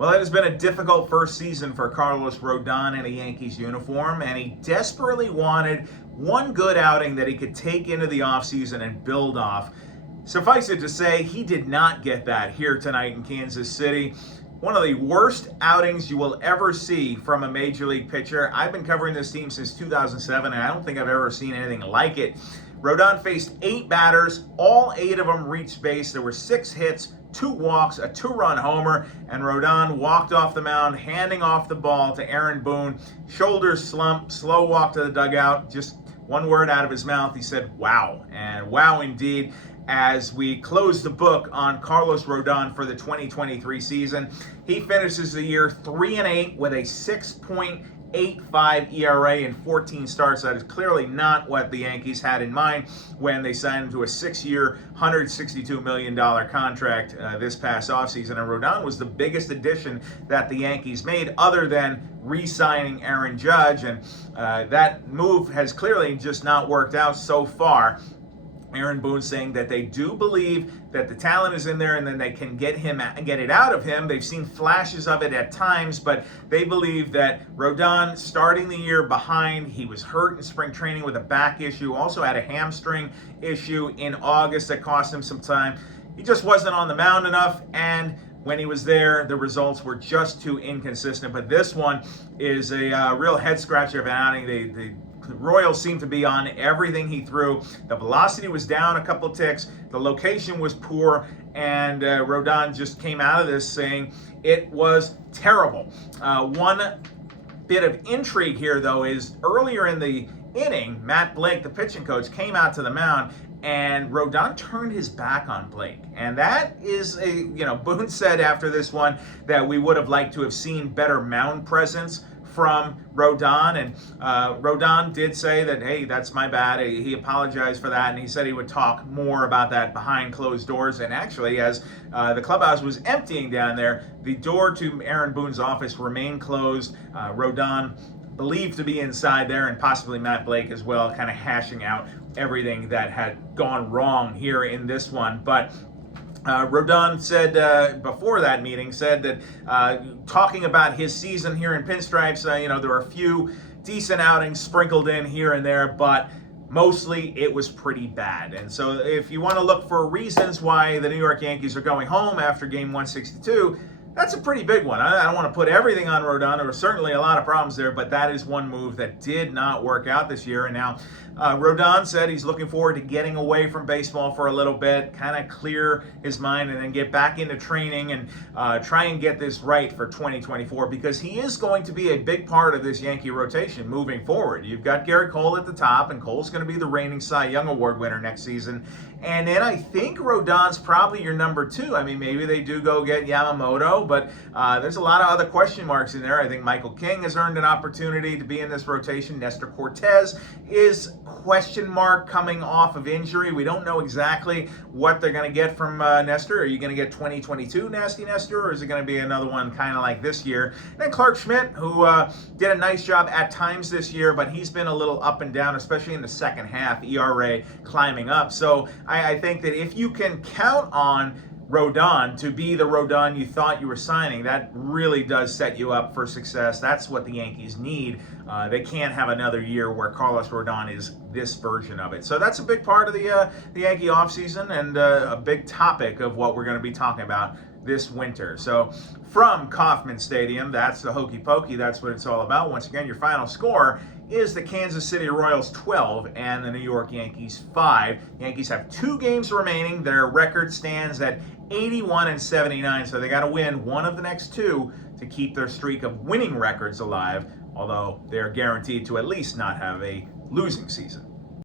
Well, it has been a difficult first season for Carlos Rodón in a Yankees uniform, and he desperately wanted one good outing that he could take into the offseason and build off. Suffice it to say, he did not get that here tonight in Kansas City. One of the worst outings you will ever see from a major league pitcher. I've been covering this team since 2007, and I don't think I've ever seen anything like it. Rodón faced 8 batters. All 8 of them reached base. There were 6 hits, 2 walks, a 2-run homer, and Rodón walked off the mound, handing off the ball to Aaron Boone. Shoulders slumped, slow walk to the dugout. Just one word out of his mouth. He said, "Wow," and wow indeed. As we close the book on Carlos Rodón for the 2023 season, he finishes the year 3-8 with a 6.85 ERA in 14 starts. That is clearly not what the Yankees had in mind when they signed him to a 6-year, $162 million contract this past offseason. And Rodón was the biggest addition that the Yankees made other than re-signing Aaron Judge. And that move has clearly just not worked out so far. Aaron Boone saying that they do believe that the talent is in there and then they can get it out of him. They've seen flashes of it at times, but they believe that Rodón starting the year behind, he was hurt in spring training with a back issue, also had a hamstring issue in August that cost him some time. He just wasn't on the mound enough, and when he was there, the results were just too inconsistent. But this one is a real head-scratcher of an outing. The Royals seemed to be on everything he threw. The velocity was down a couple ticks. The location was poor. And Rodón just came out of this saying it was terrible. One bit of intrigue here, though, is earlier in the inning, Matt Blake, the pitching coach, came out to the mound, and Rodón turned his back on Blake. And that is Boone said after this one that we would have liked to have seen better mound presence from Rodón, and Rodón did say that, hey, that's my bad. He apologized for that, and he said he would talk more about that behind closed doors. And actually, as the clubhouse was emptying down there, the door to Aaron Boone's office remained closed. Rodón believed to be inside there, and possibly Matt Blake as well, kind of hashing out everything that had gone wrong here in this one. But Rodón said before that meeting, said that talking about his season here in Pinstripes, there were a few decent outings sprinkled in here and there, but mostly it was pretty bad. And so if you want to look for reasons why the New York Yankees are going home after game 162, that's a pretty big one. I don't want to put everything on Rodón. There were certainly a lot of problems there, but that is one move that did not work out this year. And now Rodón said he's looking forward to getting away from baseball for a little bit, kind of clear his mind, and then get back into training and try and get this right for 2024, because he is going to be a big part of this Yankee rotation moving forward. You've got Garrett Cole at the top, and Cole's going to be the reigning Cy Young Award winner next season. And then I think Rodon's probably your number 2. I mean, maybe they do go get Yamamoto, but there's a lot of other question marks in there. I think Michael King has earned an opportunity to be in this rotation. Nestor Cortez is question mark coming off of injury. We don't know exactly what they're going to get from Nestor. Are you going to get 2022 Nasty Nestor, or is it going to be another one kind of like this year? And then Clark Schmidt, who did a nice job at times this year, but he's been a little up and down, especially in the second half, ERA climbing up. So I think that if you can count on Rodón to be the Rodón you thought you were signing, that really does set you up for success. That's what the Yankees need. They can't have another year where Carlos Rodón is this version of it. So that's a big part of the Yankee offseason, and a big topic of what we're going to be talking about this winter. So from Kauffman Stadium, that's the Hokey Pokey. That's what it's all about. Once again, your final score is the Kansas City Royals 12 and the New York Yankees 5. Yankees have 2 games remaining. Their record stands at 81-79, so they got to win one of the next 2 to keep their streak of winning records alive, although they're guaranteed to at least not have a losing season.